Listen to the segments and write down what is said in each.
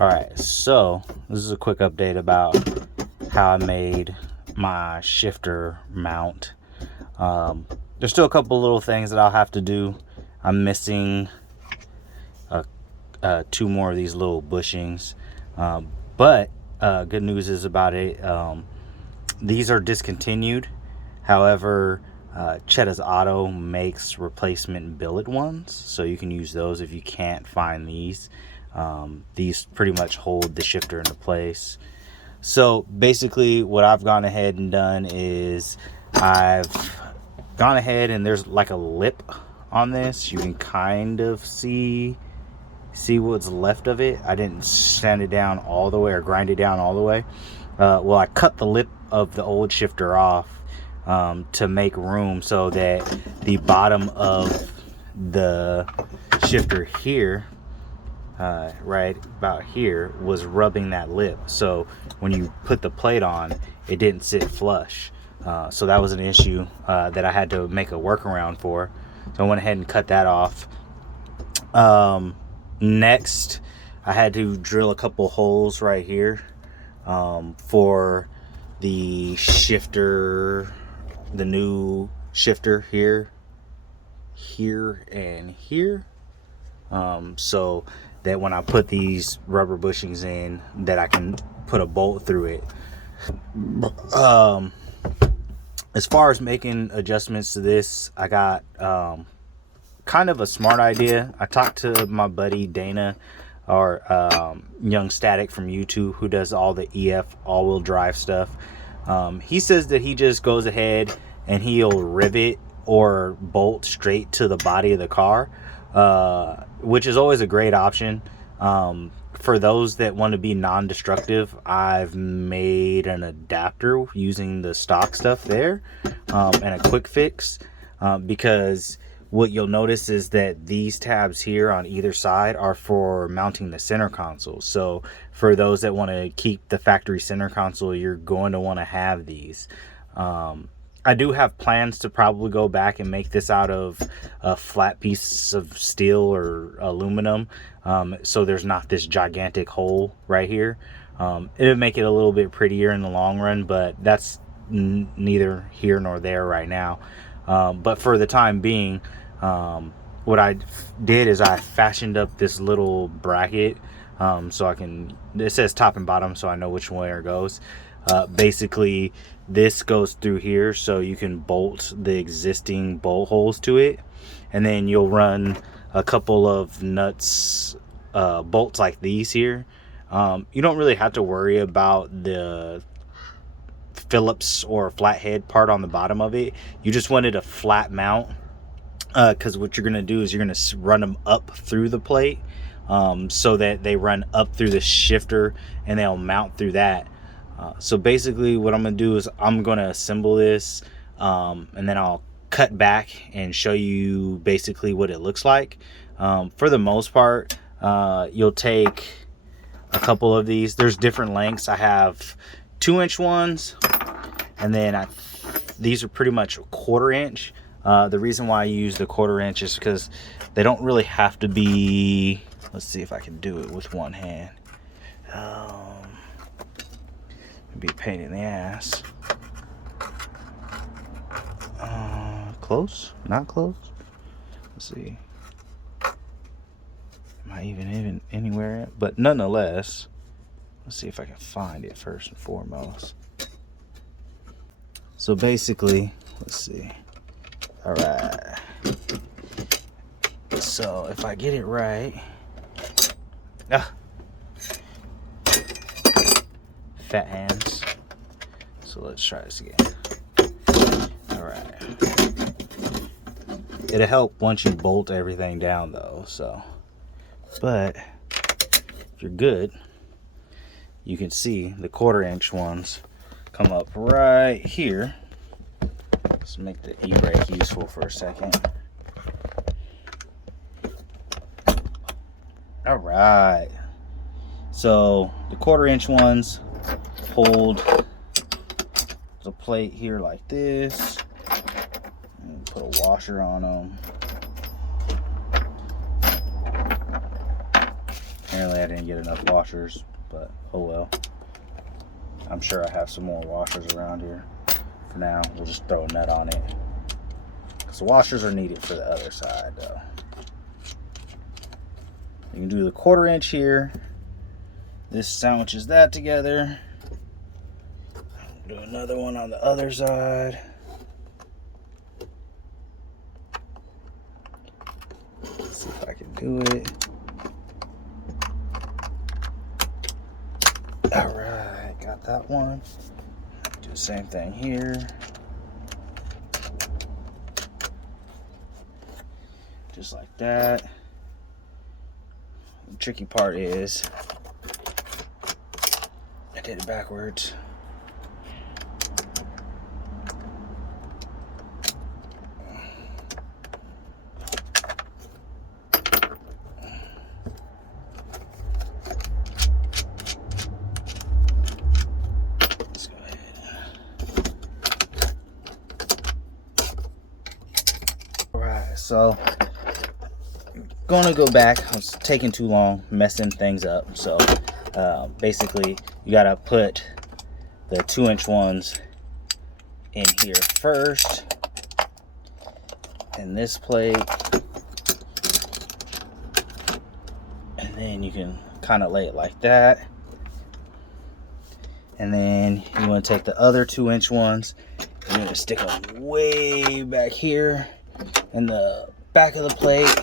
Alright, so this is a quick update about how I made my shifter mount. There's still a couple little things that I'll have to do. I'm missing two more of these little bushings, but good news is about it. These are discontinued. However, Chedda's Auto makes replacement billet ones, so you can use those if you can't find these. These pretty much hold the shifter into place. So basically what I've gone ahead and done is I've gone ahead and there's like a lip on this. You can kind of see what's left of it. I didn't sand it down all the way or grind it down all the way. Well, I cut the lip of the old shifter off to make room so that the bottom of the shifter here, right about here, was rubbing that lip. So when you put the plate on, it didn't sit flush. So that was an issue that I had to make a workaround for. So I went ahead and cut that off. Next, I had to drill a couple holes right here for the shifter, the new shifter here, and here. So that when I put these rubber bushings in, that I can put a bolt through it. As far as making adjustments to this, I got kind of a smart idea. I talked to my buddy Dana, or Young Static from YouTube, who does all the EF all-wheel drive stuff. He says that he just goes ahead and he'll rivet or bolt straight to the body of the car, which is always a great option. For those that want to be non-destructive, I've made an adapter using the stock stuff there, and a quick fix, because what you'll notice is that these tabs here on either side are for mounting the center console. So for those that want to keep the factory center console, you're going to want to have these. I do have plans to probably go back and make this out of a flat piece of steel or aluminum, so there's not this gigantic hole right here. It'll make it a little bit prettier in the long run, but that's neither here nor there right now. But for the time being, what I did is I fashioned up this little bracket, so I can, it says top and bottom, so I know which way it goes. Basically this goes through here, so you can bolt the existing bolt holes to it, and then you'll run a couple of nuts, bolts like these here. You don't really have to worry about the Phillips or flathead part on the bottom of it. You just wanted a flat mount, because what you're going to do is you're going to run them up through the plate, so that they run up through the shifter and they'll mount through that. So basically what I'm going to do is I'm going to assemble this, and then I'll cut back and show you basically what it looks like. For the most part, you'll take a couple of these. There's different lengths. I have 2-inch ones, and then these are pretty much 1/4 inch. The reason why I use the 1/4 inch is because they don't really have to be, let's see if I can do it with one hand. It'd be a pain in the ass. Close? Not close? Let's see. Am I even anywhere? But nonetheless, let's see if I can find it first and foremost. So basically, let's see. All right. So if I get it right, fat hands. So let's try this again. All right. It'll help once you bolt everything down though. So, but if you're good, you can see the 1/4 inch ones come up right here. Let's make the e-brake useful for a second. All right. So the 1/4 inch ones hold the plate here like this, and put a washer on them. Apparently I didn't didn't get enough washers, but oh well. I'm sure I have some more washers around here. For now, we'll just throw a nut on it, because the washers are needed for the other side though. You can do the 1/4 inch here. This sandwiches that together. Do another one on the other side. Let's see if I can do it. Alright, got that one. Do the same thing here. Just like that. The tricky part is I did it backwards. Let's go ahead. Alright, so gonna go back. I was taking too long, messing things up. So basically, you gotta put the 2-inch ones in here first, in this plate, and then you can kind of lay it like that. And then you want to take the other 2-inch ones and you're gonna stick them way back here in the back of the plate.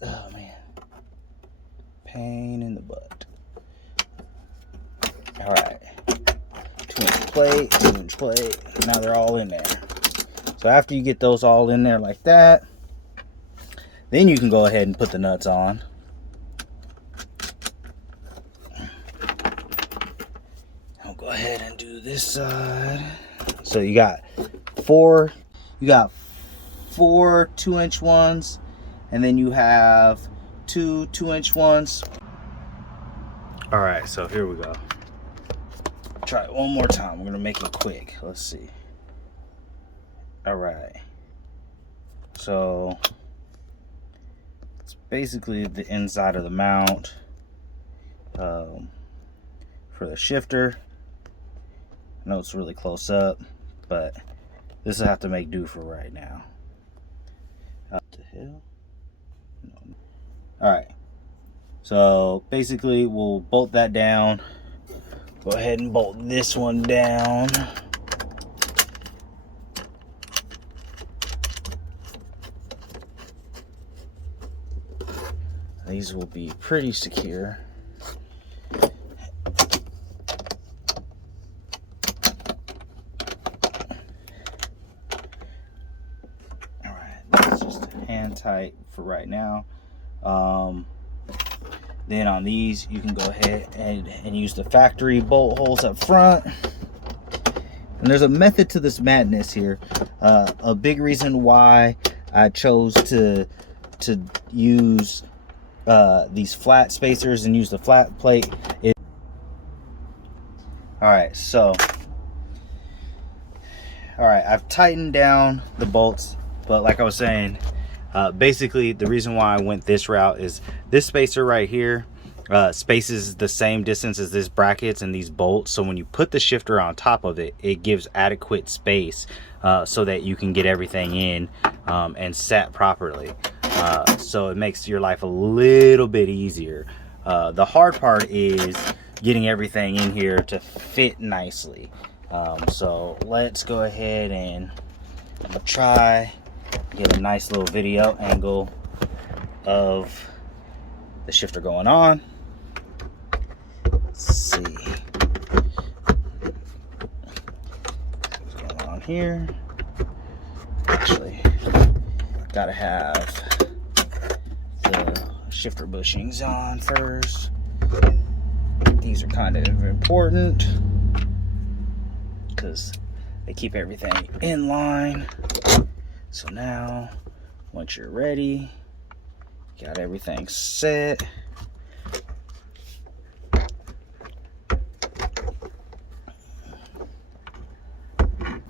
Oh man, pain in the butt. All right, 2-inch plate, 2-inch plate. Now they're all in there. So after you get those all in there like that, then you can go ahead and put the nuts on. I'll go ahead and do this side. So you got four 2-inch ones, and then you have 2 2-inch ones. All right, so here we go. Try it one more time. We're gonna make it quick. Let's see. All right, so it's basically the inside of the mount for the shifter. I know it's really close up, but this will have to make do for right now. What the hell? No. All right, so basically we'll bolt that down. Go ahead and bolt this one down. These will be pretty secure. Alright, that's just hand tight for right now. Then on these, you can go ahead and use the factory bolt holes up front. And there's a method to this madness here. A big reason why I chose to use these flat spacers and use the flat plate is, alright, I've tightened down the bolts, but like I was saying, basically the reason why I went this route is this spacer right here spaces the same distance as this brackets and these bolts, so when you put the shifter on top of it, it gives adequate space so that you can get everything in and set properly. So it makes your life a little bit easier. The hard part is getting everything in here to fit nicely. So let's go ahead and try get a nice little video angle of the shifter going on. Let's see what's going on here. Actually, gotta have the shifter bushings on first. These are kind of important because they keep everything in line. So now, once you're ready, got everything set.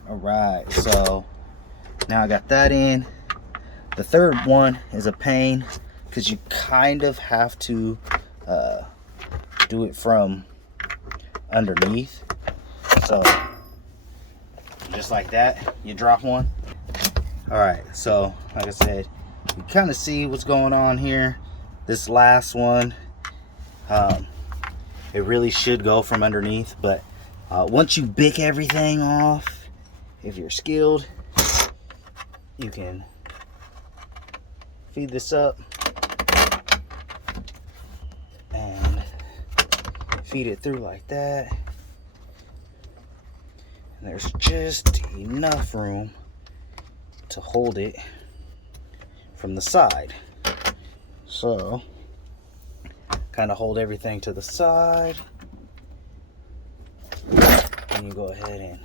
Alright, so now I got that in. The third one is a pain because you kind of have to do it from underneath. So just like that, you drop one. All right, so like I said, you kind of see what's going on here. This last one, it really should go from underneath, but once you bick everything off, if you're skilled, you can feed this up and feed it through like that. And there's just enough room to hold it from the side. So kind of hold everything to the side, and you go ahead and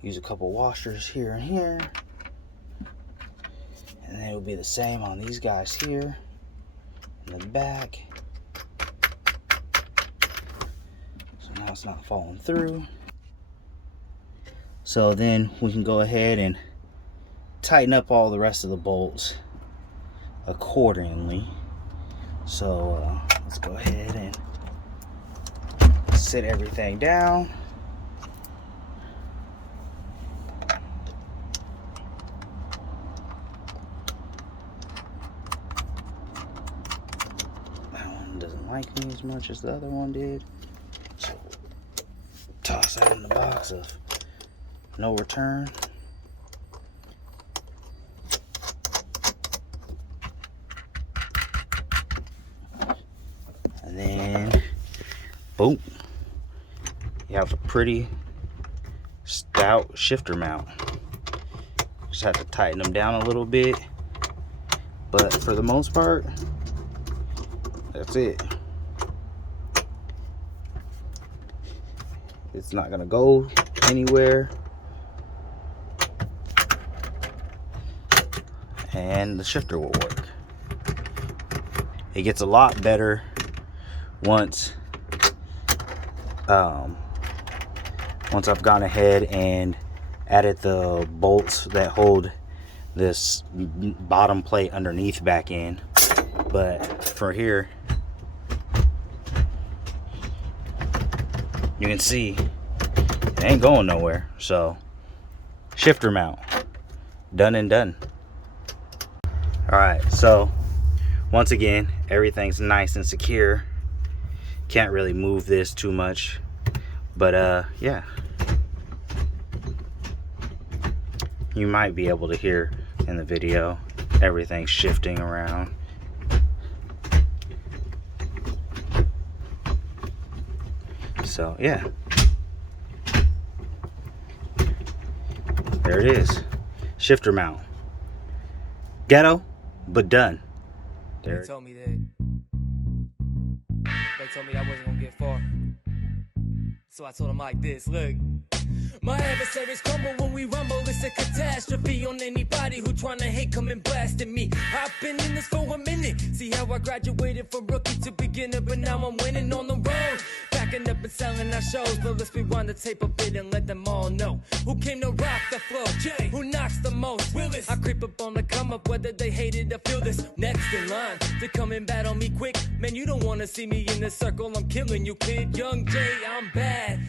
use a couple washers here and here, and then it will be the same on these guys here in the back. So now it's not falling through. So then we can go ahead and tighten up all the rest of the bolts accordingly. So let's go ahead and set everything down. That one doesn't like me as much as the other one did, so toss that in the box of no return. And then, boom, you have a pretty stout shifter mount. Just have to tighten them down a little bit, but for the most part, that's it. It's not gonna go anywhere, and the shifter will work. It gets a lot better once I've gone ahead and added the bolts that hold this bottom plate underneath back in. But for here, you can see it ain't going nowhere. So shifter mount, done and done. All right, so once again, everything's nice and secure. Can't really move this too much, but yeah, you might be able to hear in the video everything shifting around. So yeah, there it is, shifter mount. Ghetto, but done. There. They told me I wasn't gonna get far. So I told them like this, look. My adversaries crumble when we rumble. It's a catastrophe on anybody who tryna hate, come and blasting me. I've been in this for a minute. See how I graduated from rookie to beginner, but now I'm winning on the road. Backing up and selling our shows, but let's rewind the tape a bit and let them all know who came to rock the flow, Jay, who knocks the most. Willis. I creep up on the come up, whether they hate it or feel this. Next in line to come and battle me quick. Man, you don't wanna see me in this circle. I'm killing you, kid. Young Jay, I'm bad.